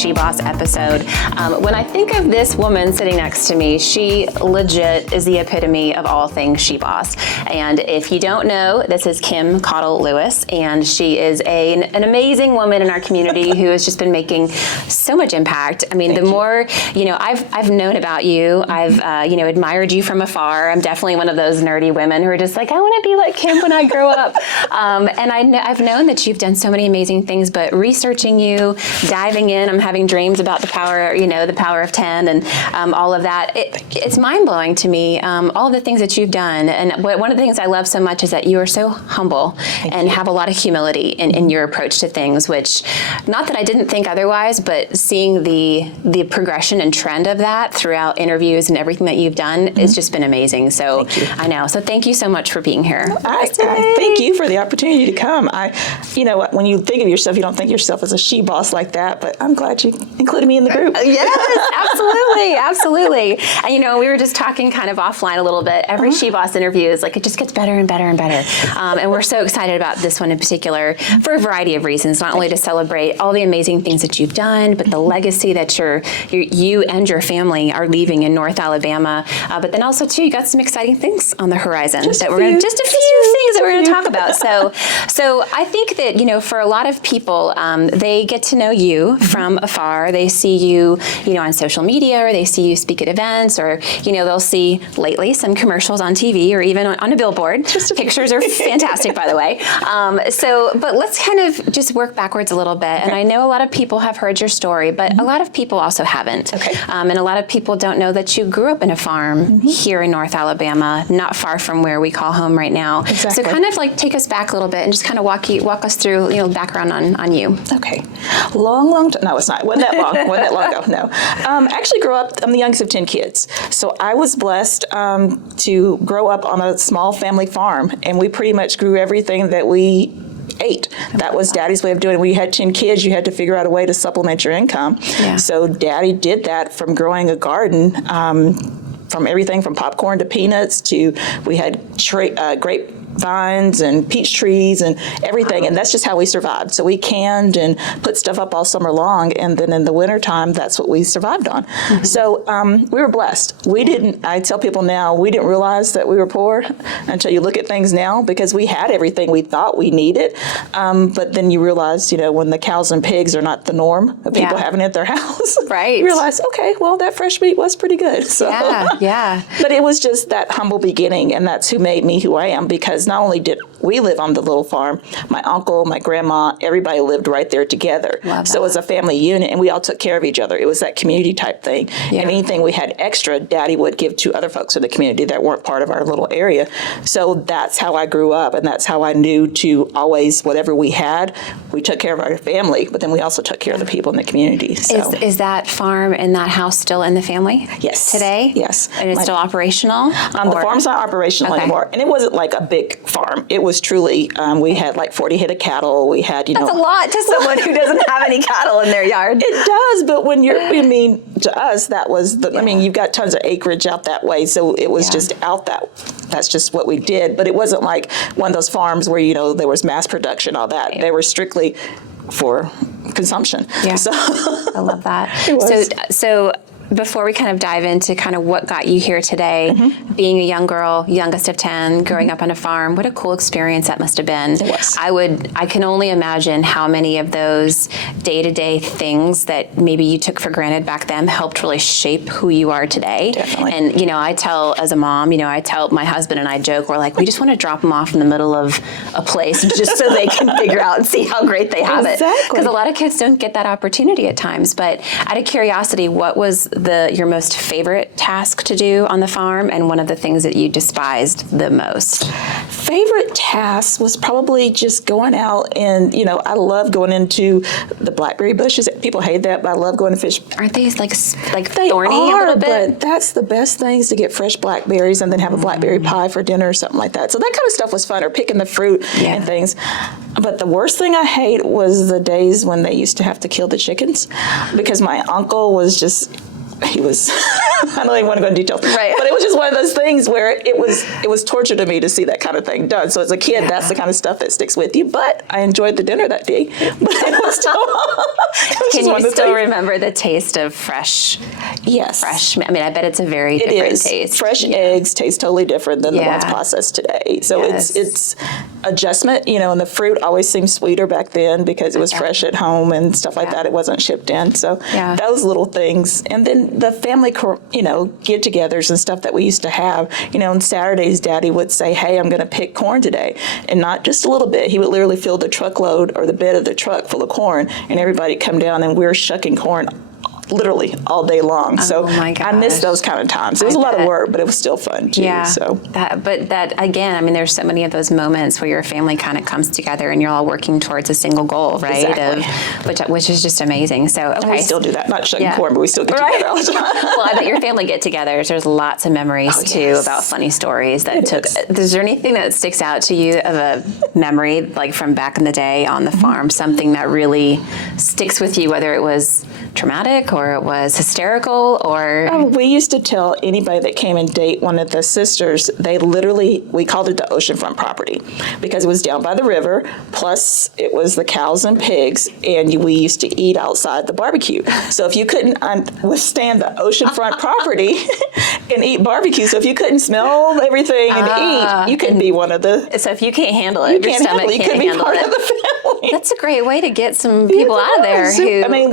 SheBoss episode. When I think of this woman sitting next to me, she legit is the epitome of all things SheBoss. And if you don't know, this is Kim Caudle Lewis, and she is an amazing woman in our community who has just been making so much impact. I mean, more, I've known about you. I've, admired you from afar. I'm definitely one of those nerdy women who are just like, I want to be like Kim when I grow up. And I've known that you've done so many amazing things, but researching you, diving in, I'm having dreams about the power of 10 and all of that. It's mind-blowing to me, all of the things that you've done. And one of the things I love so much is that you are so humble and have a lot of humility in your approach to things, which, not that I didn't think otherwise, but seeing the progression and trend of that throughout interviews and everything that you've done has just been amazing. So I know. So thank you so much for being here. I thank you for the opportunity to come. When you think of yourself, you don't think of yourself as a SheBoss like that, but I'm glad you included me in the group. Yes, absolutely. And we were just talking kind of offline a little bit. Every SheBoss interview is like, it just gets better and better and better. And we're so excited about this one in particular for a variety of reasons, not only to celebrate all the amazing things that you've done, but the legacy that you and your family are leaving in North Alabama. But then also too, you got some exciting things on the horizon just a few things that we're going to talk about. So I think that, for a lot of people, they get to know you from afar. They see you, on social media, or they see you speak at events, or, they'll see lately some commercials on TV or even on a billboard. Pictures are fantastic, by the way. But let's kind of just work backwards a little bit. Okay. And I know a lot of people have heard your story, but a lot of people also haven't. Okay. And a lot of people don't know that you grew up in a farm here in North Alabama, not far from where we call home right now. Exactly. So kind of like take us back a little bit and just kind of walk us through, background on you. Okay. Long time. No, it's not. Wasn't that long ago. No. Actually grew up, I'm the youngest of 10 kids. So I was blessed to grow up on a small family farm, and we pretty much grew everything that we ate. That was Daddy's way of doing it. When you had 10 kids, you had to figure out a way to supplement your income. Yeah. So Daddy did that from growing a garden, from everything from popcorn to peanuts to, we had grape vines and peach trees and everything, and that's just how we survived. So we canned and put stuff up all summer long, and then in the wintertime, that's what we survived on. So we were blessed. I tell people now, we didn't realize that we were poor until you look at things now, because we had everything we thought we needed, but then you realize, when the cows and pigs are not the norm of people having it at their house, right? You realize, okay, well, that fresh meat was pretty good. So, yeah. But it was just that humble beginning, and that's who made me who I am, because not only did we live on the little farm, my uncle, my grandma, everybody lived right there together. So it was a family unit, and we all took care of each other. It was that community type thing. Yeah. And anything we had extra, Daddy would give to other folks in the community that weren't part of our little area. So that's how I grew up, and that's how I knew to always, whatever we had, we took care of our family, but then we also took care of the people in the community. So. Is that farm and that house still in the family? Yes. Today? Yes. And it's still operational? The farm's not operational anymore, and it wasn't like a big farm. It was truly, we had like 40 head of cattle. We had, That's a lot to someone who doesn't have any cattle in their yard. It does, but when to us, that was you've got tons of acreage out that way, so it was just that's just what we did. But it wasn't like one of those farms where, there was mass production, all that. They were strictly for consumption. Yeah. So I love that. So before we kind of dive into kind of what got you here today, being a young girl, youngest of 10, growing up on a farm, what a cool experience that must have been. It was. I can only imagine how many of those day-to-day things that maybe you took for granted back then helped really shape who you are today. Definitely. And, I tell, as a mom, I tell my husband and I joke, we're like, we just want to drop them off in the middle of a place just so they can figure out and see how great they have it. Because a lot of kids don't get that opportunity at times. But out of curiosity, what was your most favorite task to do on the farm, and one of the things that you despised the most? Favorite task was probably just going out and, I love going into the blackberry bushes. People hate that, but I love going to fish. Aren't they like thorny a little bit? But that's the best things to get fresh blackberries and then have a blackberry pie for dinner or something like that. So that kind of stuff was fun, or picking the fruit and things. But the worst thing I hate was the days when they used to have to kill the chickens, because my uncle was just he was, I don't even want to go into details, Right. but it was just one of those things where it was torture to me to see that kind of thing done. So as a kid, that's the kind of stuff that sticks with you. But I enjoyed the dinner that day. But it was still, Can you still remember the taste of fresh? Yes. Fresh. I mean, I bet it's a very different taste. Fresh eggs taste totally different than the ones Yeah. processed today. So Yes. it's adjustment, and the fruit always seemed sweeter back then because it was fresh at home and stuff like that. It wasn't shipped in. So those little things. And then the family, get-togethers and stuff that we used to have. On Saturdays, Daddy would say, hey, I'm going to pick corn today. And not just a little bit. He would literally fill the truckload or the bed of the truck full of corn, and everybody come down and we're shucking corn literally all day long. So my I miss those kind of times. It was a lot of work, but it was still fun too. Yeah. So But that again, I mean, there's so many of those moments where your family kind of comes together and you're all working towards a single goal, right? Exactly. Which is just amazing. So okay. and we still do that. Not shucking corn, but we still get together all the time. Well, I bet your family get-togethers. There's lots of memories too about funny stories that Is there anything that sticks out to you of a memory like from back in the day on the farm? Something that really sticks with you, whether it was traumatic or it was hysterical or we used to tell anybody that came and date one of the sisters, we called it the oceanfront property because it was down by the river, plus it was the cows and pigs, and we used to eat outside the barbecue. So if you couldn't withstand the oceanfront property and eat barbecue, so if you couldn't smell everything and eat, you couldn't be one of the... So if you can't handle it, your stomach can't handle it. You couldn't be part of the family. That's a great way to get some people out of there who... I mean,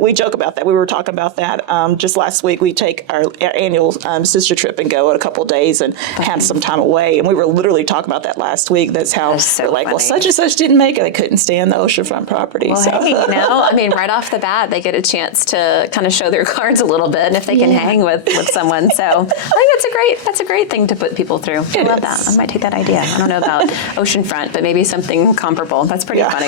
we joke about that. We were talking about that just last week. We take our annual sister trip and go in a couple of days and have some time away. And we were literally talking about that last week. That's how we're like, well, such and such didn't make it. They couldn't stand the oceanfront property. Well, hey, I mean, right off the bat, they get a chance to kind of show their cards a little bit, and if they can hang with someone. So I think that's a great thing to put people through. I love that. I might take that idea. I don't know about oceanfront, but maybe something comparable. That's pretty funny.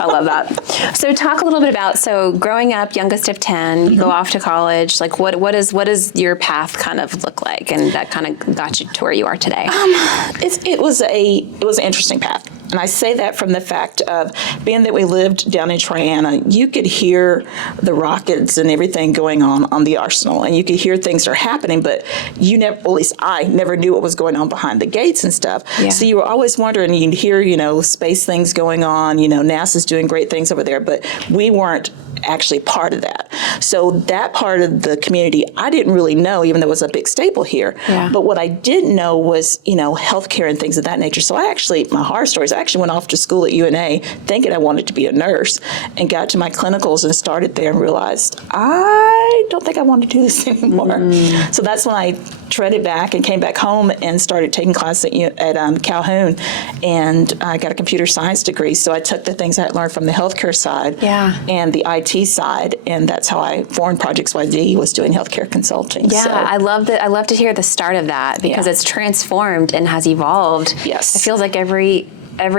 I love that. So talk a little bit about, growing up, youngest of 10, you go off to college. Like what does your path kind of look like, and that kind of got you to where you are today? It was an interesting path. And I say that from the fact of being that we lived down in Triana, you could hear the rockets and everything going on the arsenal, and you could hear things are happening, but you never, at least I never knew what was going on behind the gates and stuff. Yeah. So you were always wondering, you'd hear, space things going on, NASA's doing great things over there, but we weren't actually part of that. So that part of the community, I didn't really know, even though it was a big staple here. Yeah. But what I didn't know was, healthcare and things of that nature. So my horror stories, I actually went off to school at UNA thinking I wanted to be a nurse, and got to my clinicals and started there and realized, I don't think I want to do this anymore. So that's when I treaded back and came back home and started taking classes at Calhoun, and I got a computer science degree. So I took the things I had learned from the healthcare side and the IT side, and that's how I formed PROJECTXYZ, was doing healthcare consulting. Yeah, so. I love to hear the start of that, because it's transformed and has evolved. Yes. It feels like every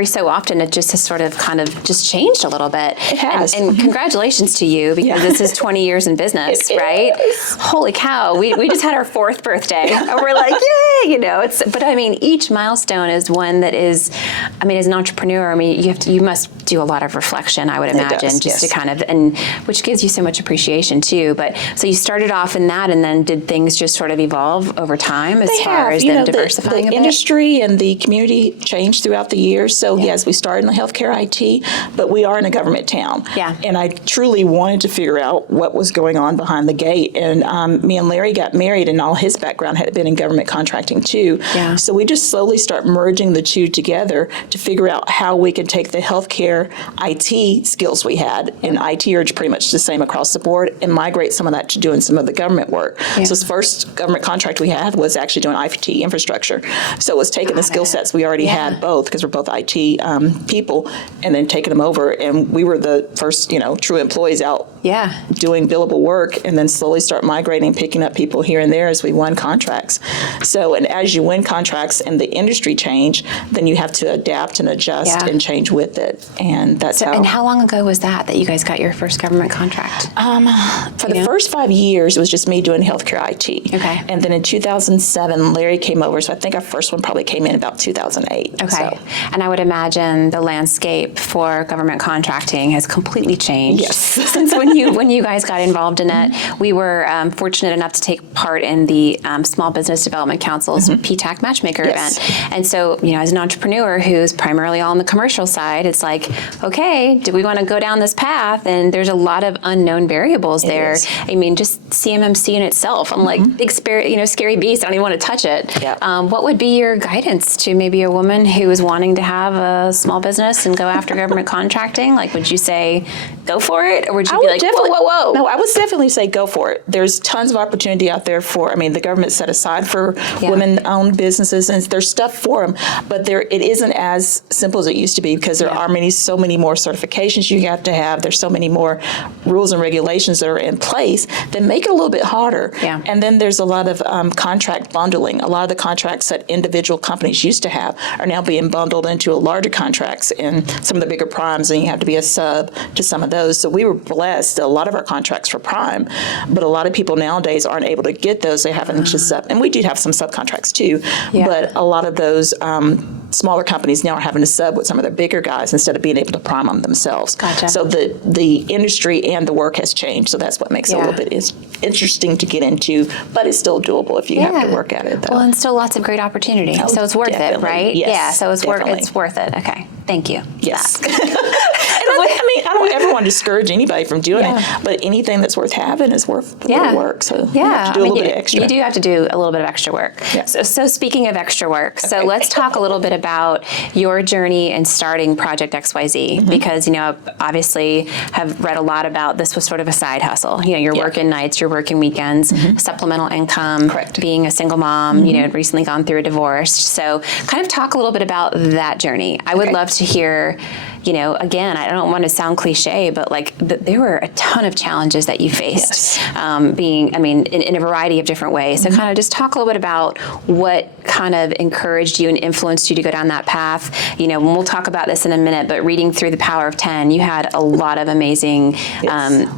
so often it just has sort of kind of just changed a little bit. It has. And congratulations to you, because this is 20 years in business, right? Holy cow. We just had our 4th birthday and we're like, yay, but I mean, each milestone is one that is, I mean, as an entrepreneur, I mean, you must do a lot of reflection, I would imagine, to kind of, and which gives you so much appreciation too. But so you started off in that, and then did things just sort of evolve over time as far as them diversifying the industry and the community changed throughout the years. So yes, we started in the healthcare IT, but we are in a government town. Yeah. And I truly wanted to figure out what was going on behind the gate. And me and Larry got married, and all his background had been in government contracting too. Yeah. So we just slowly start merging the two together to figure out how we could take the healthcare IT skills we had, and IT are pretty much the same across the board, and migrate some of that to doing some of the government work. Yeah. So the first government contract we had was actually doing IT infrastructure. So it was taking the skill sets we already had, both, because we're both IT people, and then taking them over, and we were the first, true employees out doing billable work, and then slowly start migrating, picking up people here and there as we won contracts. So, and as you win contracts and the industry change, then you have to adapt and adjust and change with it, and that's how. And how long ago was that you guys got your first government contract? For the first 5 years, it was just me doing healthcare IT. Okay. And then in 2007, Larry came over, so I think our first one probably came in about 2008. Okay. So. And I I would imagine the landscape for government contracting has completely changed since when you guys got involved in it. We were fortunate enough to take part in the Small Business Development Council's PTAC Matchmaker event. And so, as an entrepreneur who's primarily all on the commercial side, it's like, okay, do we want to go down this path? And there's a lot of unknown variables there. I mean, just CMMC in itself, I'm like, big scary beast. I don't even want to touch it. What would be your guidance to maybe a woman who is wanting to have a small business and go after government contracting? Like, would you say go for it, or would you be like, whoa? No, I would definitely say go for it. There's tons of opportunity out there for. I mean, the government set aside for women-owned businesses, and there's stuff for them. But it isn't as simple as it used to be, because there are so many more certifications you have to have. There's so many more rules and regulations that are in place that make it a little bit harder. And then there's a lot of contract bundling. A lot of the contracts that individual companies used to have are now being bundled into larger contracts in some of the bigger primes, and you have to be a sub to some of those. So we were blessed. A lot of our contracts for prime, but a lot of people nowadays aren't able to get those. They haven't just sub, and we do have some subcontracts too. But a lot of those smaller companies now are having to sub with some of the bigger guys instead of being able to prime them themselves. So the industry and the work has changed. So that's what makes it a little bit interesting to get into, but it's still doable if you have to work at it, though. Well, and still lots of great opportunity. So it's worth it, right? So it's worth it. Okay. Thank you. Yes. I don't ever want to discourage anybody from doing it, but anything that's worth having is worth the little work. So you have to do a little bit extra. You do have to do a little bit of extra work. So speaking of extra work, so let's talk a little bit about your journey in starting Project XYZ, because, obviously have read a lot about this was sort of a side hustle. You're working nights, you're working weekends, supplemental income, being a single mom, recently gone through a divorce. So kind of talk a little bit about that journey. I would love to hear, again, I don't want to sound cliche, but there were a ton of challenges that you faced, in a variety of different ways. So kind of just talk a little bit about what kind of encouraged you and influenced you to go down that path. And we'll talk about this in a minute, but reading through The Power of 10, you had a lot of amazing,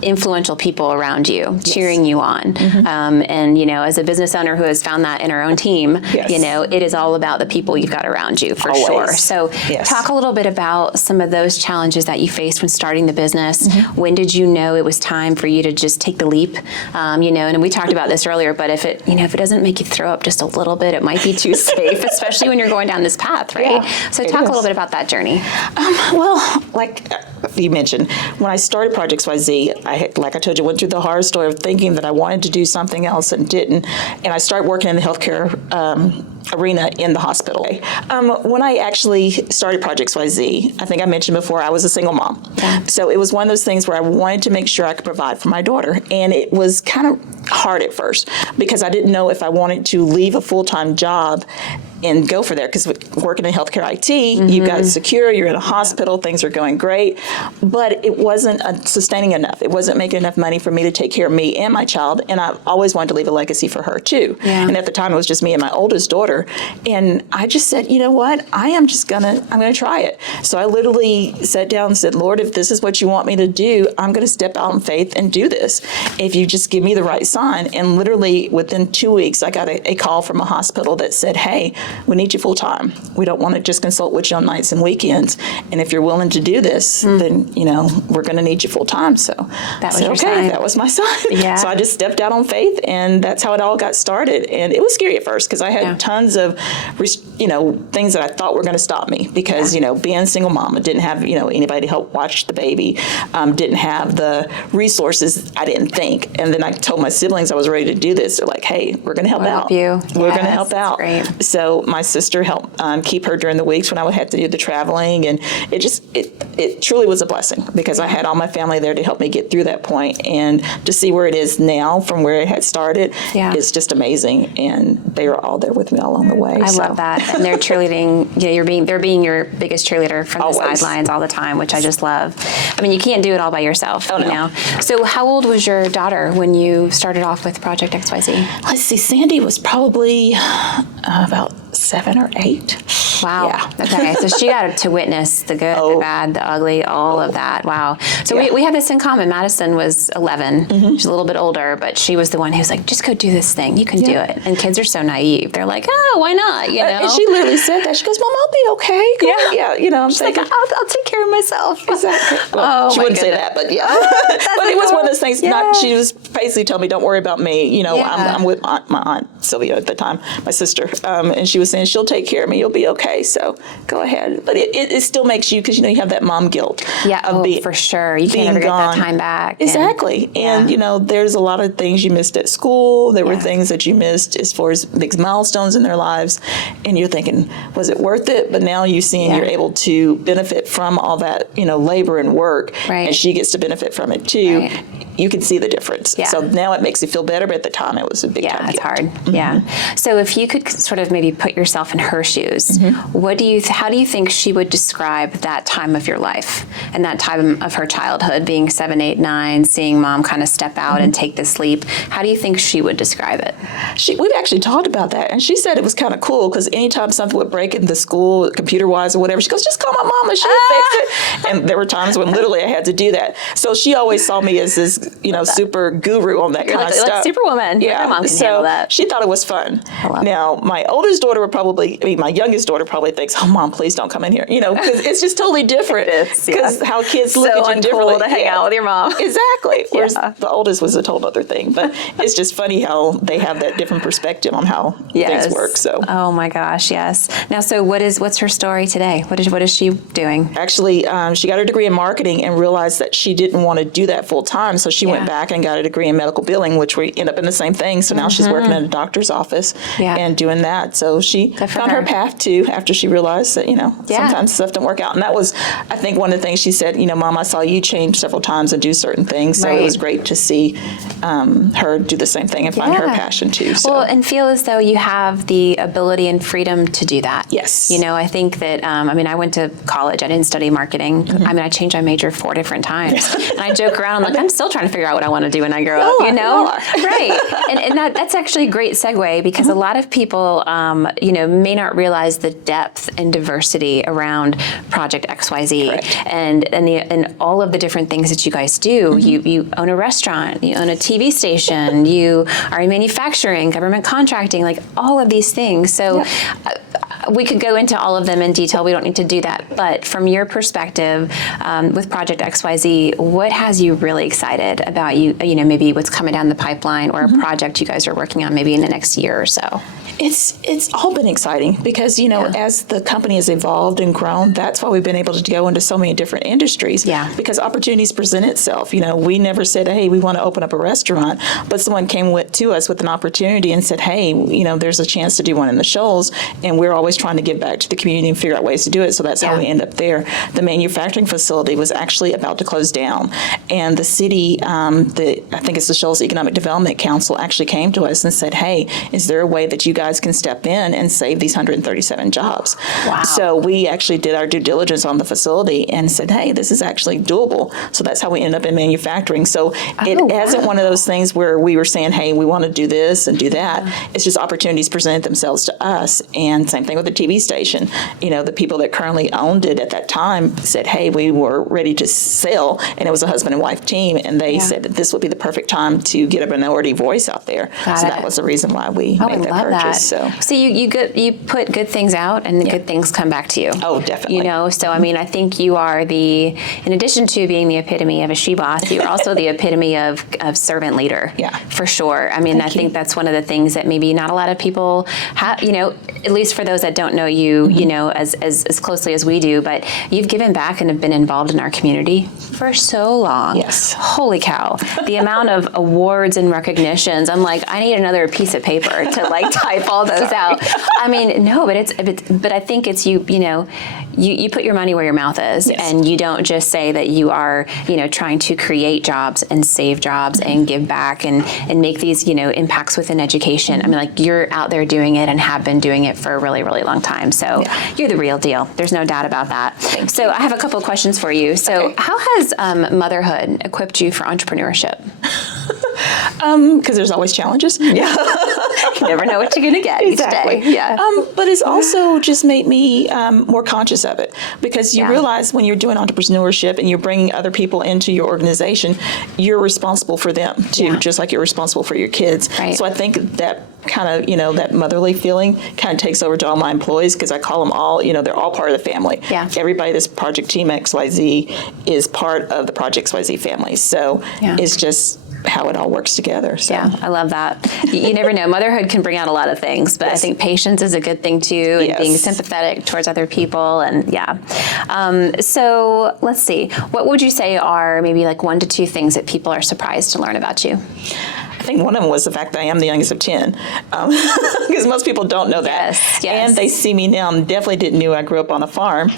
influential people around you cheering you on. And, as a business owner who has found that in our own team, it is all about the people you've got around you for sure. So talk a little bit about some of those challenges that you faced when starting the business. When did you know it was time for you to just take the leap? And we talked about this earlier, but if it doesn't make you throw up just a little bit, it might be too safe, especially when you're going down this path, right? So talk a little bit about that journey. Well, like you mentioned, when I started Project XYZ, like I told you, went through the horror story of thinking that I wanted to do something else and didn't. And I started working in the healthcare arena in the hospital. When I actually started Project XYZ, I think I mentioned before, I was a single mom. So it was one of those things where I wanted to make sure I could provide for my daughter. And it was kind of hard at first because I didn't know if I wanted to leave a full-time job and go for there, because working in healthcare IT, you've got it secure, you're in a hospital, things are going great, but it wasn't sustaining enough. It wasn't making enough money for me to take care of me and my child, and I always wanted to leave a legacy for her too. And at the time, it was just me and my oldest daughter, and I just said, you know what, I'm gonna try it. So I literally sat down and said, Lord, if this is what you want me to do, I'm gonna step out in faith and do this. If you just give me the right sign. And literally within 2 weeks, I got a call from a hospital that said, hey, we need you full time. We don't want to just consult with you on nights and weekends. And if you're willing to do this, then, we're going to need you full time. So that was your sign. That was my sign. So I just stepped out on faith, and that's how it all got started. And it was scary at first because I had tons of, things that I thought were going to stop me because, being a single mom, I didn't have, anybody to help watch the baby, didn't have the resources, I didn't think. And then I told my siblings I was ready to do this. They're like, hey, we're going to help out. We're going to help out. Great. So my sister helped keep her during the weeks when I would have to do the traveling, and it truly was a blessing because I had all my family there to help me get through that point, and to see where it is now from where it had started, it's just amazing, and they are all there with me all along the way. I love that, and they're cheerleading. They're being your biggest cheerleader from the sidelines all the time, which I just love. I mean, you can't do it all by yourself. So how old was your daughter when you started off with Project XYZ? Let's see, Sandy was probably about 7 or 8. Wow. Yeah. Okay. So she got to witness the good, the bad, the ugly, all of that. Wow. So we have this in common. Madison was 11. She's a little bit older, but she was the one who was like, just go do this thing. You can do it. And kids are so naive. They're like, oh, why not? You know? And she literally said that. She goes, Mom, I'll be okay. Yeah. You know, I'm She's like, I'll take care of myself. Exactly. Well, she wouldn't say that, but yeah. But it was one of those things. She was basically telling me, don't worry about me. You know, I'm with my aunt Sylvia at the time, my sister, and she was saying she'll take care of me. You'll be okay. So go ahead. But it still makes you, because you know you have that mom guilt. Yeah, for sure. You can't ever get that time back. Exactly. And you know, there's a lot of things you missed at school. There were things that you missed as far as big milestones in their lives, and you're thinking, was it worth it? But now you're seeing you're able to benefit from all that, you know, labor and work, and she gets to benefit from it too. You can see the difference. So now it makes you feel better, but at the time it was a big time. It's hard. Yeah. So if you could sort of maybe put yourself in her shoes, how do you think she would describe that time of your life and that time of her childhood, being 7, 8, 9, seeing mom kind of step out and take this leap? How do you think she would describe it? We've actually talked about that, and she said it was kind of cool because anytime something would break in the school, computer-wise or whatever, she goes, just call my mom and she'll fix it. And there were times when literally I had to do that. So she always saw me as this, you know, super guru on that kind of stuff. Like Superwoman. Yeah. My mom can handle that. She thought it was fun. Now, my oldest daughter my youngest daughter probably thinks, oh, Mom, please don't come in here. You know, because it's just totally different. Because how kids look at you differently. To hang out with your mom. Exactly. Whereas the oldest was a total other thing. But it's just funny how they have that different perspective on how things work. So. Oh my gosh, yes. Now, so what's her story today? What is she doing? Actually, she got her degree in marketing and realized that she didn't want to do that full time. So she went back and got a degree in medical billing, which we end up in the same thing. So now she's working in a doctor's office and doing that. So she found her path too after she realized that, you know, sometimes stuff don't work out. And that was, I think, one of the things she said, you know, Mom, I saw you change several times and do certain things. So it was great to see her do the same thing and find her passion too. So. Well, and feel as though you have the ability and freedom to do that. Yes. You know, I think that, I went to college. I didn't study marketing. I changed my major 4 different times. And I joke around, I'm like, I'm still trying to figure out what I want to do when I grow up, you know? Right. And that's actually a great segue because a lot of people, may not realize the depth and diversity around Project XYZ and all of the different things that you guys do. You own a restaurant, you own a TV station, you are in manufacturing, government contracting, like all of these things. So we could go into all of them in detail. We don't need to do that. But from your perspective, with Project XYZ, what has you really excited about maybe what's coming down the pipeline or a project you guys are working on maybe in the next year or so? It's all been exciting because, you know, as the company has evolved and grown, that's why we've been able to go into so many different industries. Yeah. Because opportunities present itself. You know, we never said, hey, we want to open up a restaurant, but someone came to us with an opportunity and said, hey, you know, there's a chance to do one in the Shoals, and we're always trying to give back to the community and figure out ways to do it. So that's how we end up there. The manufacturing facility was actually about to close down, and the city, I think it's the Shoals Economic Development Council, actually came to us and said, hey, is there a way that you guys can step in and save these 137 jobs? Wow. So we actually did our due diligence on the facility and said, hey, this is actually doable. So that's how we ended up in manufacturing. So it isn't one of those things where we were saying, hey, we want to do this and do that. It's just opportunities presented themselves to us. And same thing with the TV station. You know, the people that currently owned it at that time said, hey, we were ready to sell. And it was a husband and wife team. And they said that this would be the perfect time to get a minority voice out there. So that was the reason why we made that purchase. So you put good things out and good things come back to you. Oh, definitely. You know, so I mean, I think you are in addition to being the epitome of a SheBoss, you're also the epitome of servant leader. Yeah. For sure. I mean, I think that's one of the things that maybe not a lot of people have, you know, at least for those that don't know you, you know, as closely as we do, but you've given back and have been involved in our community for so long. Yes. Holy cow. The amount of awards and recognitions, I'm like, I need another piece of paper to like type all those out. I mean, no, but I think it's you know, you put your money where your mouth is, and you don't just say that you are, you know, trying to create jobs and save jobs and give back and make these, you know, impacts within education. I mean, like, you're out there doing it and have been doing it for a really, really long time. So you're the real deal. There's no doubt about that. So I have a couple of questions for you. So how has motherhood equipped you for entrepreneurship? Because there's always challenges. Yeah. You never know what you're going to get Exactly. each day. Yeah. But it's also just made me more conscious of it, because you realize when you're doing entrepreneurship and you're bringing other people into your organization, you're responsible for them too, just like you're responsible for your kids. Right. So I think that kind of, that motherly feeling kind of takes over to all my employees, because I call them all, they're all part of the family. Yeah. Everybody that's Project Team XYZ is part of the Project XYZ family. So it's just how it all works together. So. Yeah, I love that. You never know. Motherhood can bring out a lot of things, but I think patience is a good thing too, and being sympathetic towards other people. And so let's see. What would you say are maybe like 1 to 2 things that people are surprised to learn about you? I think one of them was the fact that I am the youngest of 10, because most people don't know that. Yes. And they see me now and definitely didn't know I grew up on a farm.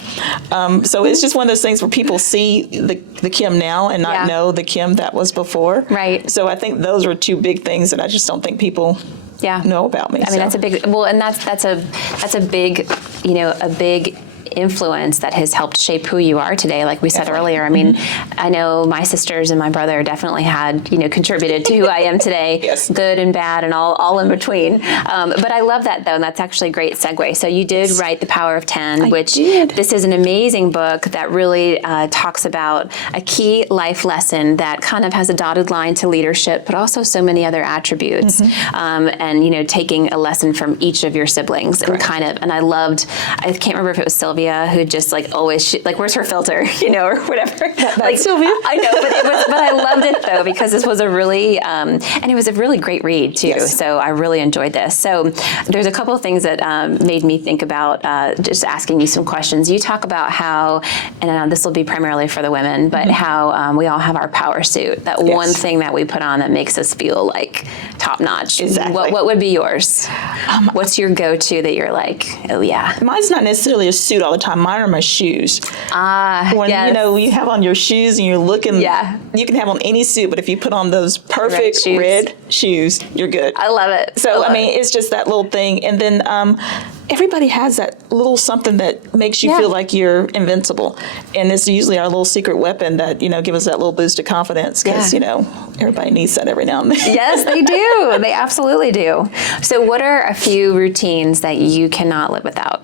So it's just one of those things where people see the Kim now and not know the Kim that was before. Right. So I think those were 2 big things that I just don't think people know about me. I mean, that's a big, and that's a big, a big influence that has helped shape who you are today. Like we said earlier, I mean, I know my sisters and my brother definitely had, contributed to who I am today, good and bad and all in between. But I love that though, and that's actually a great segue. So you did write The Power of 10, this is an amazing book that really talks about a key life lesson that kind of has a dotted line to leadership, but also so many other attributes. And, taking a lesson from each of your siblings and and I can't remember if it was Sylvia who just always where's her filter, or whatever. That's Sylvia. I know, but I loved it though, because this was a really, and it was a really great read too. Yes. So I really enjoyed this. So there's a couple of things that made me think about just asking you some questions. You talk about how, and this will be primarily for the women, but how we all have our power suit, that one thing that we put on that makes us feel like top notch. Exactly. What would be yours? What's your go-to that you're like, oh yeah? Mine's not necessarily a suit all the time. Mine are my shoes. When you have on your shoes and you're looking, you can have on any suit, but if you put on those perfect red shoes, you're good. I love it. So I mean, it's just that little thing, and then everybody has that little something that makes you feel like you're invincible, and it's usually our little secret weapon that give us that little boost of confidence, because everybody needs that every now and then. Yes, they do. They absolutely do. So what are a few routines that you cannot live without?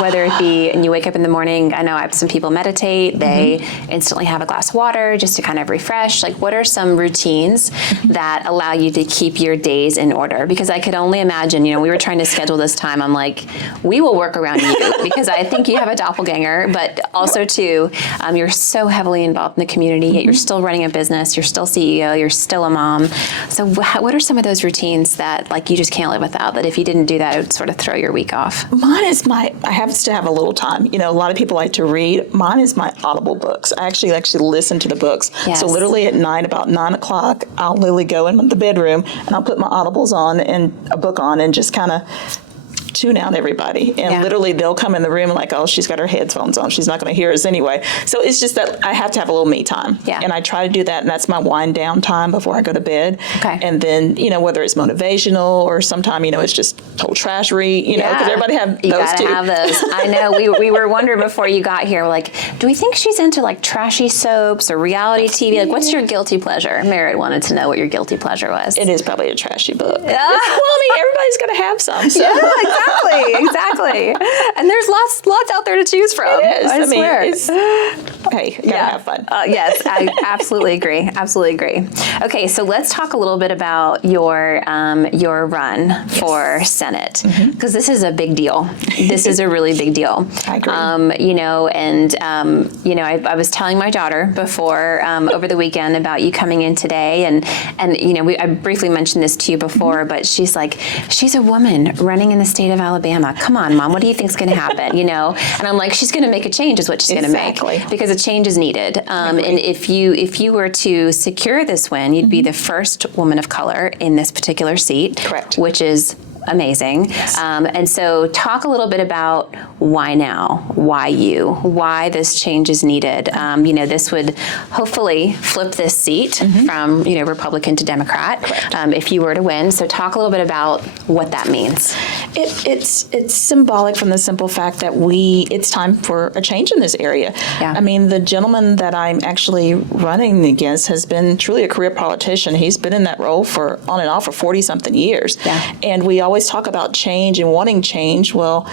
Whether it be, and you wake up in the morning, I know some people meditate, they instantly have a glass of water just to kind of refresh. What are some routines that allow you to keep your days in order? Because I could only imagine, we were trying to schedule this time. I'm like, we will work around you, because I think you have a doppelganger, but also too, you're so heavily involved in the community, yet you're still running a business, you're still CEO, you're still a mom. So what are some of those routines that you just can't live without, that if you didn't do that, it would sort of throw your week off? Mine is I have to have a little time. A lot of people like to read. Mine is my Audible books. I actually listen to the books. Yes. So literally at night, about 9 o'clock, I'll literally go in the bedroom and I'll put my Audibles on and a book on and just kind of tune out everybody. And literally they'll come in the room like, oh, she's got her headphones on. She's not going to hear us anyway. So it's just that I have to have a little me time. Yeah. And I try to do that. And that's my wind down time before I go to bed. Okay. And then, whether it's motivational or sometime, it's just total trashery, because everybody have you those gotta too. have those. I know. We were wondering before you got here, do we think she's into trashy soaps or reality TV? What's your guilty pleasure? Merritt wanted to know what your guilty pleasure was. It is probably a trashy book. Well, I mean, everybody's got to have some. So. Yeah, exactly. And there's lots out there to choose from. It is. I swear. Hey, you gotta have fun. Yes, I absolutely agree. Absolutely agree. Okay, so let's talk a little bit about your run for Senate, because this is a big deal. This is a really big deal. I agree. I was telling my daughter before over the weekend about you coming in today, and I briefly mentioned this to you before, but she's like, she's a woman running in the state of Alabama. Come on, Mom, what do you think's going to happen? And I'm like, she's going to make a change, is what she's going to make, because a change is needed. And if you were to secure this win, you'd be the first woman of color in this particular seat, correct, which is amazing. Yes. And so talk a little bit about why now, why you, why this change is needed. This would hopefully flip this seat from, Republican to Democrat if you were to win. So talk a little bit about what that means. It's symbolic from the simple fact that it's time for a change in this area. Yeah. I mean, the gentleman that I'm actually running against has been truly a career politician. He's been in that role on and off for 40-something years. Yeah. And we always talk about change and wanting change. Well,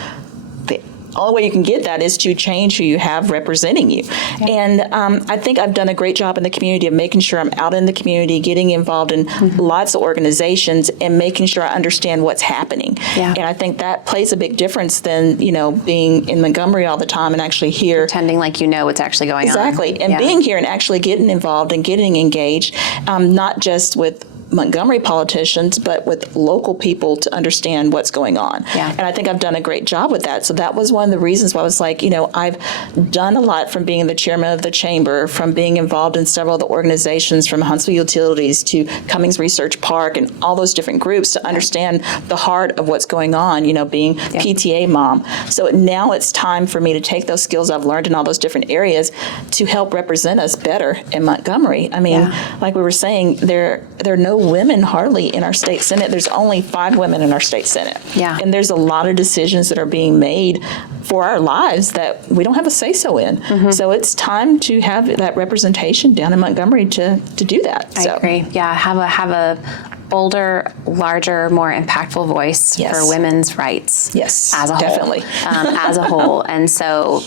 the only way you can get that is to change who you have representing you. Yeah. And I think I've done a great job in the community of making sure I'm out in the community, getting involved in lots of organizations and making sure I understand what's happening. Yeah. And I think that plays a big difference than, being in Montgomery all the time and actually here. Pretending like you know what's actually going on. Exactly. And being here and actually getting involved and getting engaged, not just with Montgomery politicians, but with local people to understand what's going on. Yeah. And I think I've done a great job with that. So that was one of the reasons why I was like, I've done a lot from being the chairman of the chamber, from being involved in several of the organizations, from Huntsville Utilities to Cummings Research Park and all those different groups to understand the heart of what's going on, being PTA mom. So now it's time for me to take those skills I've learned in all those different areas to help represent us better in Montgomery. I mean, like we were saying, there are no women hardly in our state Senate. There's only 5 women in our state Senate. Yeah. And there's a lot of decisions that are being made for our lives that we don't have a say-so in. So it's time to have that representation down in Montgomery to do that. I agree. Yeah, have a bolder, larger, more impactful voice for women's rights. Yes, as a definitely. whole. As a whole. And so,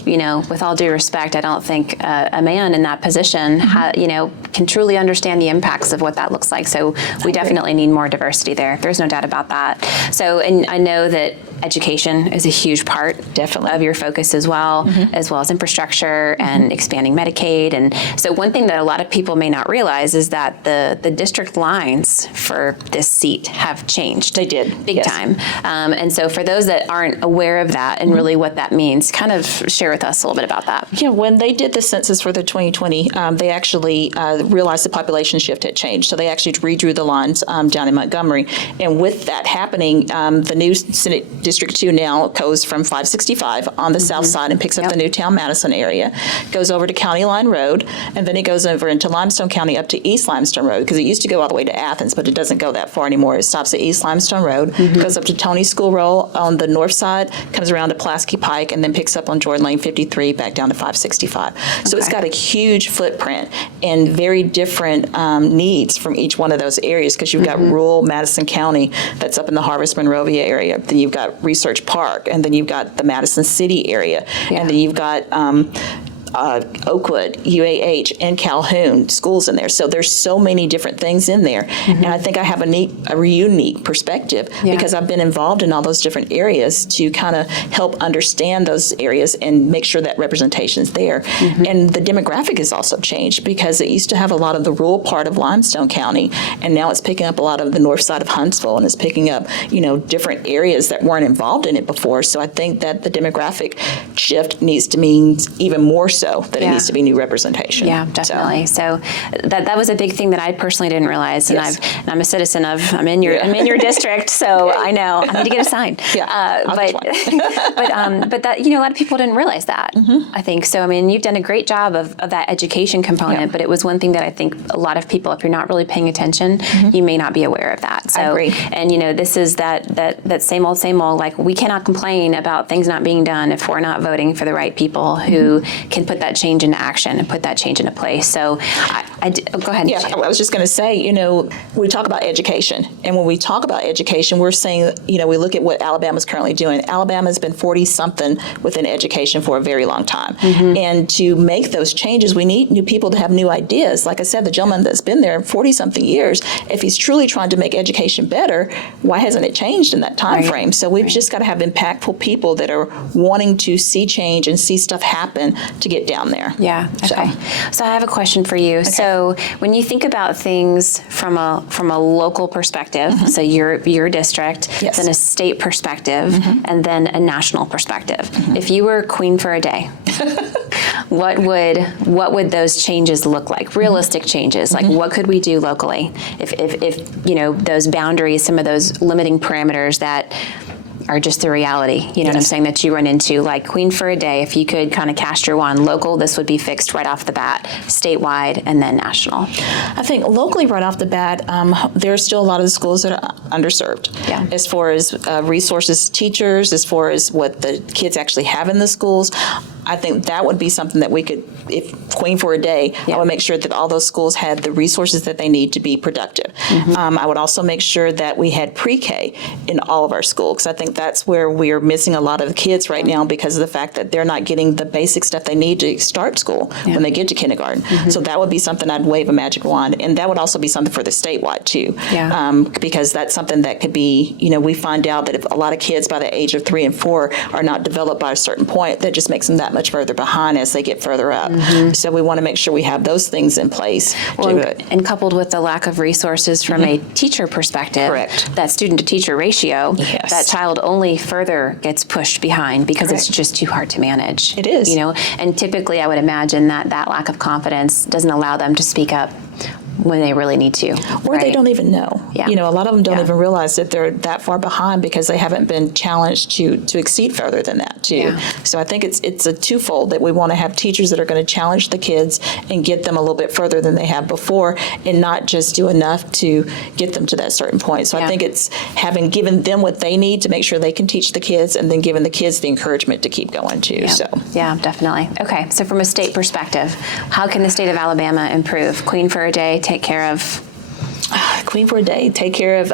with all due respect, I don't think a man in that position, can truly understand the impacts of what that looks like. So we definitely need more diversity there. There's no doubt about that. So, and I know that education is a huge part of your focus as well as infrastructure and expanding Medicaid. And so one thing that a lot of people may not realize is that the district lines for this seat have changed. They did. Big time. And so for those that aren't aware of that and really what that means, kind of share with us a little bit about that. Yeah, when they did the census for the 2020, they actually realized the population shift had changed. So they actually redrew the lines down in Montgomery. And with that happening, the new Senate District 2 now goes from 565 on the south side and picks up the Newtown-Madison area, goes over to County Line Road, and then it goes over into Limestone County up to East Limestone Road, because it used to go all the way to Athens, but it doesn't go that far anymore. It stops at East Limestone Road, goes up to Tony School Road on the north side, comes around to Pulaski Pike, and then picks up on Jordan Lane 53 back down to 565. So it's got a huge footprint and very different needs from each one of those areas, because you've got rural Madison County that's up in the Harvest Monrovia area, then you've got Research Park, and then you've got the Madison City area, and then you've got Oakwood, UAH, and Calhoun schools in there. So there's so many different things in there. And I think I have a unique perspective because I've been involved in all those different areas to kind of help understand those areas and make sure that representation is there. And the demographic has also changed, because it used to have a lot of the rural part of Limestone County, and now it's picking up a lot of the north side of Huntsville, and it's picking up, different areas that weren't involved in it before. So I think that the demographic shift needs to mean even more so that it needs to be new representation. Yeah, definitely. So that was a big thing that I personally didn't realize, and I'm a citizen of. I'm in your district, so I know I need to get a sign. But that a lot of people didn't realize that. I think so. I mean, you've done a great job of that education component, but it was one thing that I think a lot of people, if you're not really paying attention, you may not be aware of that. So, I agree. And this is that same old. Like, we cannot complain about things not being done if we're not voting for the right people who can put that change into action and put that change into place. So go ahead. Yeah, I was just going to say, we talk about education. And when we talk about education, we're saying, we look at what Alabama's currently doing. Alabama's been 40-something within education for a very long time. And to make those changes, we need new people to have new ideas. Like I said, the gentleman that's been there 40-something years, if he's truly trying to make education better, why hasn't it changed in that time frame? So we've just got to have impactful people that are wanting to see change and see stuff happen to get get down there. Yeah. Okay. So I have a question for you. Okay. So when you think about things from a local perspective, so your district, Yes. then a state perspective, and then a national perspective. If you were queen for a day, what would those changes look like? Realistic changes, like what could we do locally? If you know those boundaries, some of those limiting parameters that are just the reality, you know what I'm saying, that you run into, like queen for a day, if you could kind of cast your wand local, this would be fixed right off the bat, statewide, and then national. I think locally right off the bat, there's still a lot of the schools that are underserved. Yeah. As far as resources, teachers, as far as what the kids actually have in the schools, I think that would be something that we could, if queen for a day, I would make sure that all those schools had the resources that they need to be productive. I would also make sure that we had pre-K in all of our schools, because I think that's where we're missing a lot of the kids right now because of the fact that they're not getting the basic stuff they need to start school when they get to kindergarten. So that would be something I'd wave a magic wand, and that would also be something for the statewide too, because that's something that could be, you know, we find out that if a lot of kids by the age of 3 and 4 are not developed by a certain point, that just makes them that much further behind as they get further up. So we want to make sure we have those things in place. And coupled with the lack of resources from a teacher perspective, that student to teacher ratio, that child only further gets pushed behind because it's just too hard to manage. It is. You know, and typically I would imagine that lack of confidence doesn't allow them to speak up when they really need to. Or they don't even know. Yeah. You know, a lot of them don't even realize that they're that far behind because they haven't been challenged to exceed further than that too. Yeah. So I think it's a twofold that we want to have teachers that are going to challenge the kids and get them a little bit further than they have before and not just do enough to get them to that certain point. So I think it's given them what they need to make sure they can teach the kids and then giving the kids the encouragement to keep going too. Yeah. So yeah, definitely. Okay, so from a state perspective, how can the state of Alabama improve? Queen for a day, take care of? Queen for a day, take care of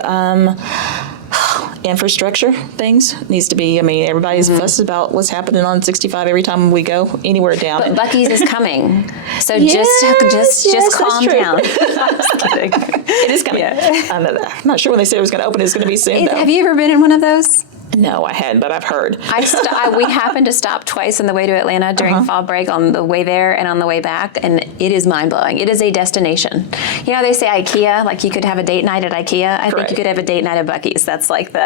infrastructure things. Needs to be, I mean, everybody's fussed about what's happening on 65 every time we go anywhere down. But Buc-ee's is coming, so just calm down. I'm just kidding. It is coming. I'm not sure when they said it was going to open. It's going to be soon, though. Have you ever been in one of those? No, I hadn't, but I've heard. We happened to stop twice on the way to Atlanta during fall break, on the way there and on the way back, and it is mind-blowing. It is a destination. You know, they say IKEA, like you could have a date night at IKEA. I think you could have a date night at Buc-ee's. That's like the,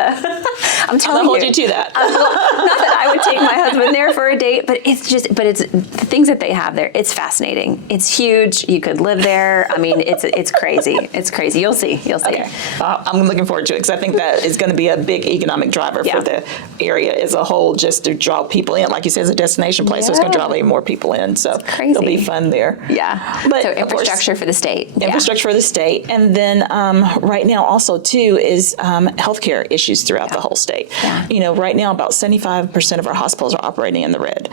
I'm telling you. I'll hold you to that. Not that I would take my husband there for a date, but it's the things that they have there. It's fascinating. It's huge. You could live there. I mean, it's crazy. It's crazy. You'll see. Okay. I'm looking forward to it because I think that is going to be a big economic driver for the area as a whole, just to draw people in. Like you said, it's a destination place, so it's going to draw even more people in. So it'll be fun there. Yeah. But so infrastructure for the state. Infrastructure for the state. And then right now also, too, is healthcare issues throughout the whole state. Yeah. You know, right now about 75% of our hospitals are operating in the red.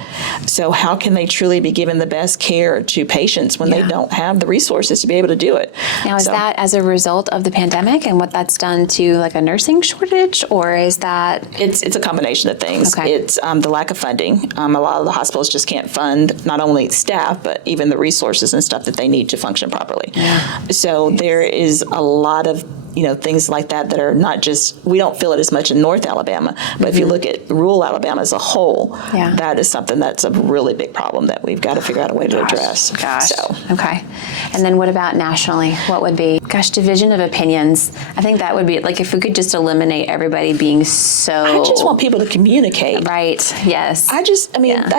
So how can they truly be giving the best care to patients when they don't have the resources to be able to do it? Now, is that as a result of the pandemic and what that's done to like a nursing shortage, or is that? It's a combination of things. Okay. It's the lack of funding. A lot of the hospitals just can't fund not only staff, but even the resources and stuff that they need to function properly. Yeah. So there is a lot of things like that are not just, we don't feel it as much in North Alabama, but if you look at rural Alabama as a whole, that is something that's a really big problem that we've got to figure out a way to address. So. Okay. And then what about nationally? What would be, division of opinions? I think that would be, like, if we could just eliminate everybody being so. I just want people to communicate. Right. Yes. I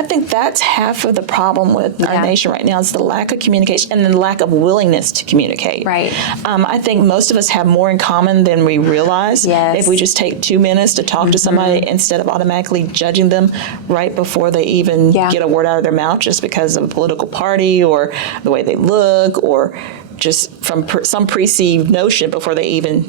think that's half of the problem with our nation right now is the lack of communication and the lack of willingness to communicate. Right. I think most of us have more in common than we realize. Yes. If we just take 2 minutes to talk to somebody instead of automatically judging them right before they even get a word out of their mouth just because of a political party or the way they look or just from some preconceived notion before they even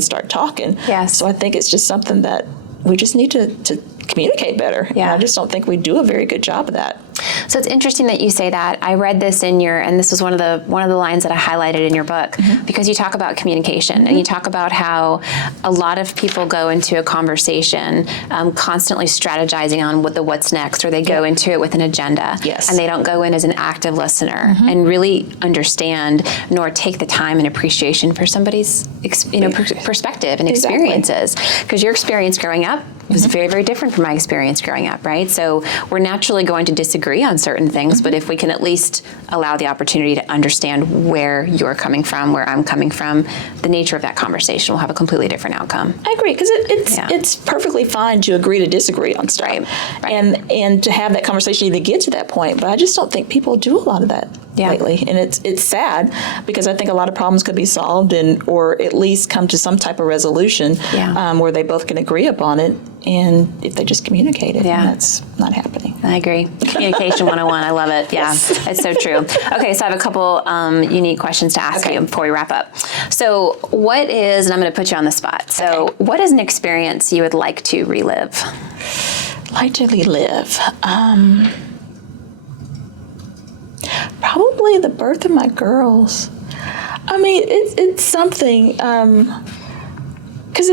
start talking. Yes. So I think it's just something that we just need to communicate better. Yeah. And I just don't think we do a very good job of that. So it's interesting that you say that. I read this and this was one of the lines that I highlighted in your book, because you talk about communication and you talk about how a lot of people go into a conversation constantly strategizing on what's next, or they go into it with an agenda. Yes. And they don't go in as an active listener and really understand nor take the time and appreciation for somebody's perspective and experiences. Because your experience growing up, It was very, very different from my experience growing up, right? So we're naturally going to disagree on certain things, but if we can at least allow the opportunity to understand where you're coming from, where I'm coming from, the nature of that conversation will have a completely different outcome. I agree, because it's perfectly fine to agree to disagree on stuff, Right. and to have that conversation to get to that point. But I just don't think people do a lot of that lately, and it's sad because I think a lot of problems could be solved or at least come to some type of resolution where they both can agree upon it. And if they just communicate it, and that's not happening. I agree. Communication 101. I love it. Yeah, it's so true. Okay, so I have a couple unique questions to ask you before we wrap up. So what is, and I'm going to put you on the spot, so what is an experience you would like to relive? Like to relive? Probably the birth of my girls. I mean, it's something, because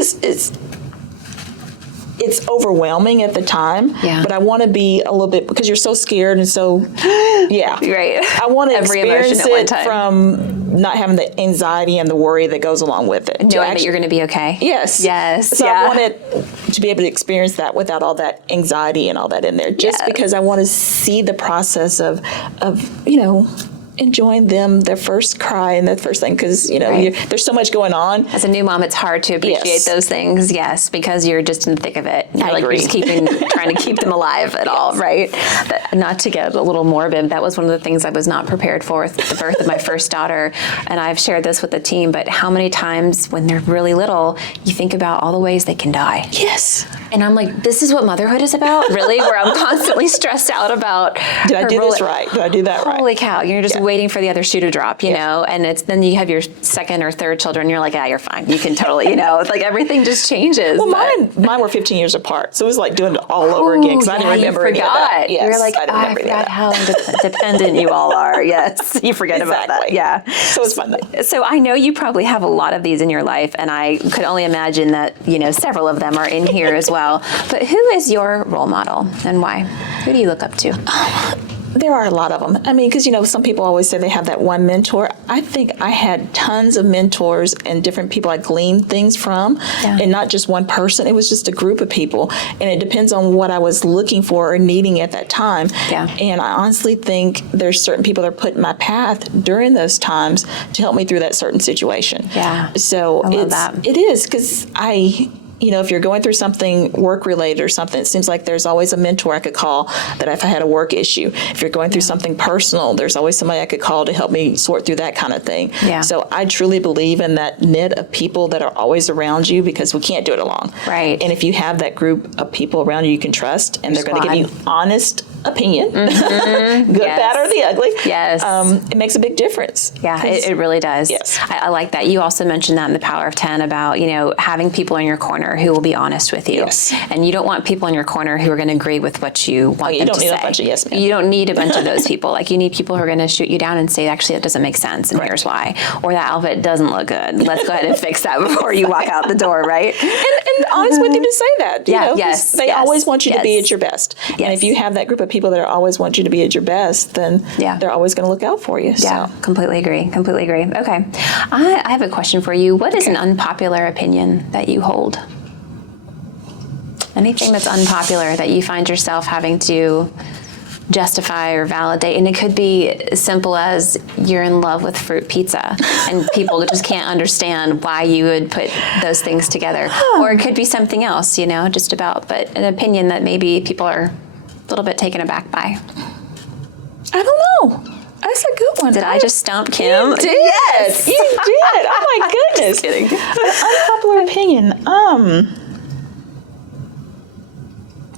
it's overwhelming at the time, but I want to be a little bit, because you're so scared and so, Right. I want to Every experience emotion at one it time. from not having the anxiety and the worry that goes along with it. Knowing that you're going to be okay. Yes. Yes. So I wanted to be able to experience that without all that anxiety and all that in there, just because I want to see the process of enjoying their first cry and their first thing, because there's so much going on. As a new mom, it's hard to appreciate those things, because you're just in the thick of it. You're agree. You're just trying to keep them alive at all, right? Not to get a little morbid, that was one of the things I was not prepared for with the birth of my first daughter, and I've shared this with the team, but how many times when they're really little, you think about all the ways they can die. Yes. And I'm like, this is what motherhood is about, really? Where I'm constantly stressed out about, did I do this right? Did I do that right? Holy cow, you're just waiting for the other shoe to drop, you know, and then you have your second or third children, you're like, you're fine. You can totally, it's like everything just changes. Well, mine were 15 years apart, so it was like doing it all over again, because I didn't remember any of that. Yes, you're like, I forgot how dependent you all are. Yes, you forget about that. Yeah. So it's fun though. So I know you probably have a lot of these in your life, and I could only imagine that, several of them are in here as well. But who is your role model and why? Who do you look up to? There are a lot of them. I mean, because, some people always say they have that one mentor. I think I had tons of mentors and different people I gleaned things from, and not just one person. It was just a group of people, and it depends on what I was looking for or needing at that time. Yeah. And I honestly think there's certain people that are put in my path during those times to help me through that certain situation. Yeah. So I love that. it is, because if you're going through something work-related or something, it seems like there's always a mentor I could call that if I had a work issue. If you're going through something personal, there's always somebody I could call to help me sort through that kind of thing. Yeah. So I truly believe in that net of people that are always around you, because we can't do it alone. Right. And if you have that group of people around you can trust, and they're going to give you honest opinion, good, bad, or the ugly, it makes a big difference. Yeah, it really does. Yes. I like that. You also mentioned that in the Power of 10 about, having people in your corner who will be honest with you. Yes. And you don't want people in your corner who are going to agree with what you want them to say. You don't need a bunch of yes men. You don't need a bunch of those people. Like, you need people who are going to shoot you down and say, actually, that doesn't make sense, and here's why. Or that outfit doesn't look good. Let's go ahead and fix that before you walk out the door, right? And honest with you to say that. They always want you to be at your best. Yes. And if you have that group of people that are always want you to be at your best, then they're always going to look out for you. Yeah, so. Completely agree. Okay. I have a question for you. What is an unpopular opinion that you hold? Anything that's unpopular that you find yourself having to justify or validate, and it could be as simple as you're in love with fruit pizza and people just can't understand why you would put those things together, or it could be something else, but an opinion that maybe people are a little bit taken aback by. I don't know. That's a good one. Did I just stump Kim? You did. Yes. You did. Oh my goodness. Just kidding. Unpopular opinion.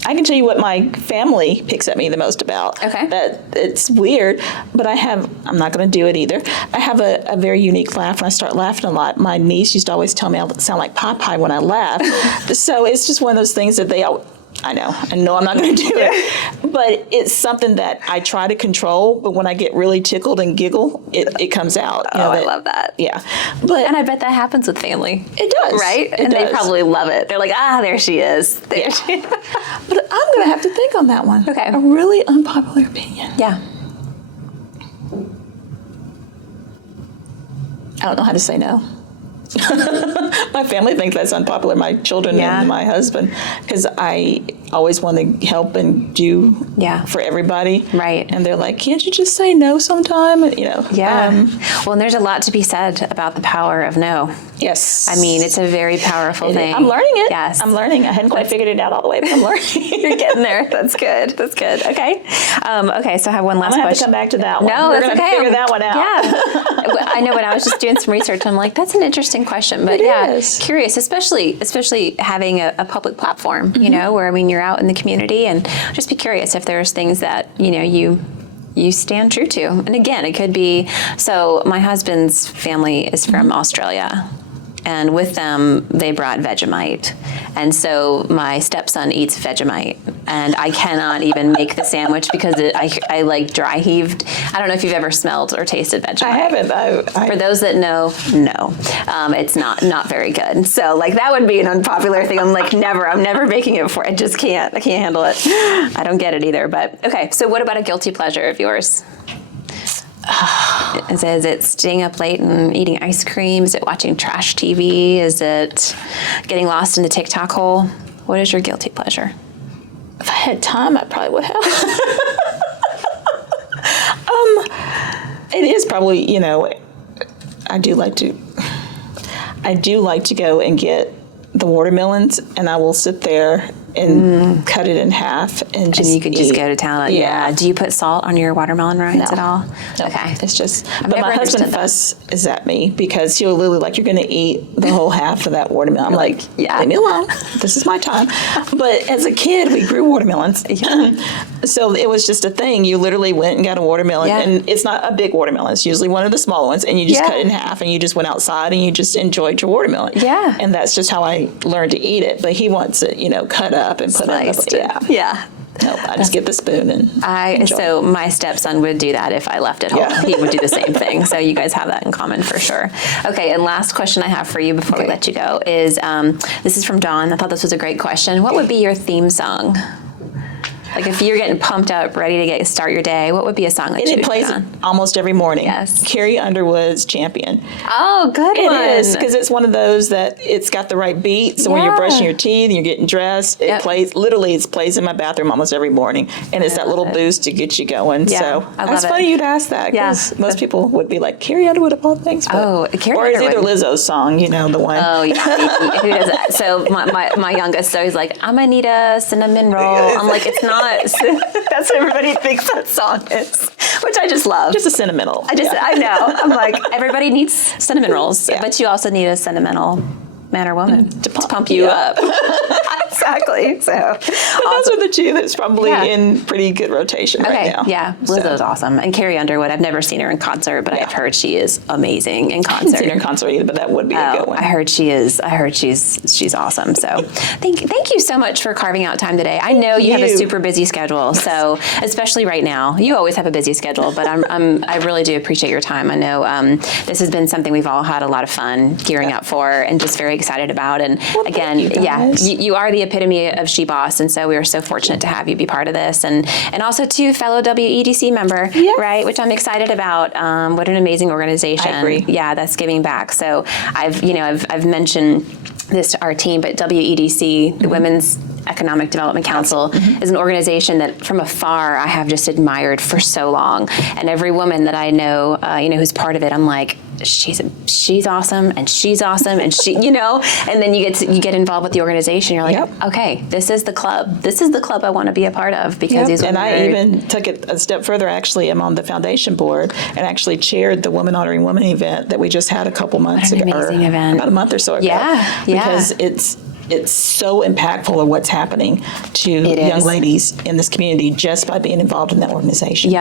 I can tell you what my family picks at me the most about. Okay. That it's weird, but I'm not going to do it either. I have a very unique laugh, and I start laughing a lot. My niece used to always tell me I sound like Popeye when I laugh. So it's just one of those things that I know I'm not going to do it, but it's something that I try to control, but when I get really tickled and giggle, it comes out. I love that. Yeah. And I bet that happens with family. It does. Right? And they probably love it. They're like, there she is. There she is. But I'm going to have to think on that one. Okay. A really unpopular opinion. Yeah. I don't know how to say no. My family thinks that's unpopular, my children and my husband, because I always want to help and do for everybody. Right. And they're like, can't you just say no sometime? You know. Yeah. Well, and there's a lot to be said about the power of no. Yes. I mean, it's a very powerful thing. I'm learning it. Yes. I'm learning. I hadn't quite figured it out all the way, but I'm learning. You're getting there. That's good. That's good. Okay. Okay, so I have one last I'm going to have question. to come back to that one. No, We're that's going to okay. figure that one out. Yeah. I know when I was just doing some research, I'm like, that's an interesting question. But curious, especially having a public platform, you know, where, I mean, you're out in the community, and just be curious if there's things that, you know, you stand true to. And again, it could be, so my husband's family is from Australia. And with them, they brought Vegemite. And so my stepson eats Vegemite. And I cannot even make the sandwich because I like dry heaved. I don't know if you've ever smelled or tasted Vegemite. I haven't. For those that know, no. It's not very good. So like that would be an unpopular thing. I'm like, I'm never making it for, I just can't. I can't handle it. I don't get it either. But okay, so what about a guilty pleasure of yours? Is it staying up late and eating ice cream? Is it watching trash TV? Is it getting lost in the TikTok hole? What is your guilty pleasure? If I had time, I probably would have. It is probably, you know, I do like to go and get the watermelons, and I will sit there and cut it in half and just you can just go to town. Yeah. Do you put salt on your watermelon rinds at all? No. Okay. It's just, I've but my never husband understood is at me because he'll literally like, you're going to eat the whole half of that watermelon. I'm like, leave me alone. This is my time. But as a kid, we grew watermelons. So it was just a thing. You literally went and got a watermelon, and it's not a big watermelon. It's usually one of the small ones, and you just cut it in half, and you just went outside and you just enjoyed your watermelon. Yeah. And that's just how I learned to eat it. But he wants it, you know, cut up and put it in the Yeah. No, I just get the spoon and enjoy. So my stepson would do that if I left at home. He would do the same thing. So you guys have that in common for sure. Okay, and last question I have for you before we let you go is, this is from Dawn. I thought this was a great question. What would be your theme song? Like if you're getting pumped up, ready to start your day, what would be a song that you would plays put on? Almost every morning. Yes. Carrie Underwood's Champion. Oh, good one. It is, because it's one of those that it's got the right beat. So when you're brushing your teeth and you're getting dressed, it plays, literally it plays in my bathroom almost every morning. And it's that little boost to get you going. Yeah, so I love that's funny you'd ask that, because most people would be like, Carrie Underwood of all things. But, Carrie or it's either Underwood. Lizzo's song, you know, the one. Oh, yeah. Who does that? So my youngest, so he's like, I'm going to need a cinnamon roll. I'm like, it's not. That's what everybody thinks that song is, which I just love. Just a sentimental. I know. I'm like, everybody needs cinnamon rolls, but you also need a sentimental man or woman to pump you up. Exactly. So those are the two that's probably in pretty good rotation right now. Yeah, Lizzo's awesome. And Carrie Underwood, I've never seen her in concert, but I've heard she is amazing in concert. I haven't seen her in concert either, but that would be a good one. I heard she's awesome. So thank you so much for carving out time today. I know you have a super busy schedule, so especially right now. You always have a busy schedule, but I really do appreciate your time. I know this has been something we've all had a lot of fun gearing up for, and just very excited about. And again, you are the epitome of SheBoss, and so we are so fortunate to have you be part of this, and also too fellow WEDC member, right? Which I'm excited about. What an amazing organization! I agree. Yeah, that's giving back. So I've mentioned this to our team, but WEDC, the Women's Economic Development Council, is an organization that from afar I have just admired for so long. And every woman that I know, who's part of it, I'm like, she's awesome, and she's awesome, and and then you get involved with the organization. You're like, okay, this is the club. This is the club I want to be a part of, because these women I even took it a step further. Actually, I'm on the foundation board and actually chaired the Women Honoring Women event that we just had a couple months ago. Amazing event. About a month or so ago. Because it's so impactful of what's happening to young ladies in this community just by being involved in that organization.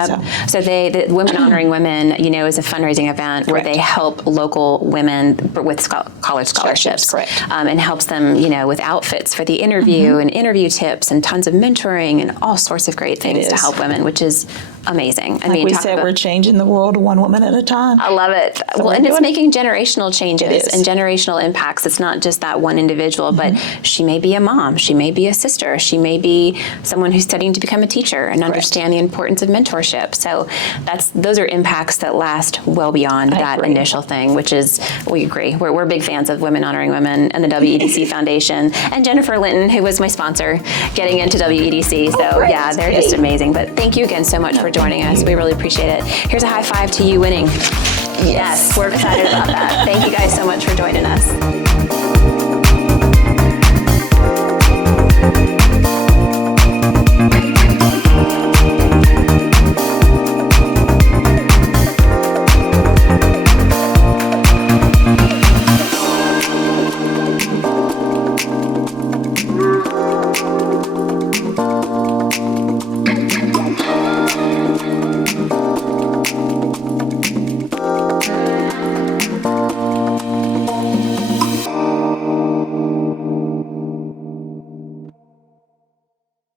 So the Women Honoring Women, is a fundraising event where they help local women with college scholarships. And helps them, with outfits for the interview and interview tips and tons of mentoring and all sorts of great things to help women, which is amazing. I Like mean, we talk said, about- we're changing the world one woman at a time. I love it. Well, we're and it's doing it. making generational changes It is. and generational impacts. It's not just that one individual, but she may be a mom, she may be a sister, she may be someone who's studying to become a teacher and understand the importance of mentorship. So those are impacts that last well beyond that agree. initial thing, which is, we agree. We're big fans of Women Honoring Women and the WEDC Foundation, and Jennifer Linton, who was my sponsor, getting into WEDC. So great. yeah, they're just amazing. But thank you again so much for joining us. We really appreciate it. Here's a high five to you winning. Yes, we're excited about that. Thank you guys so much for joining us.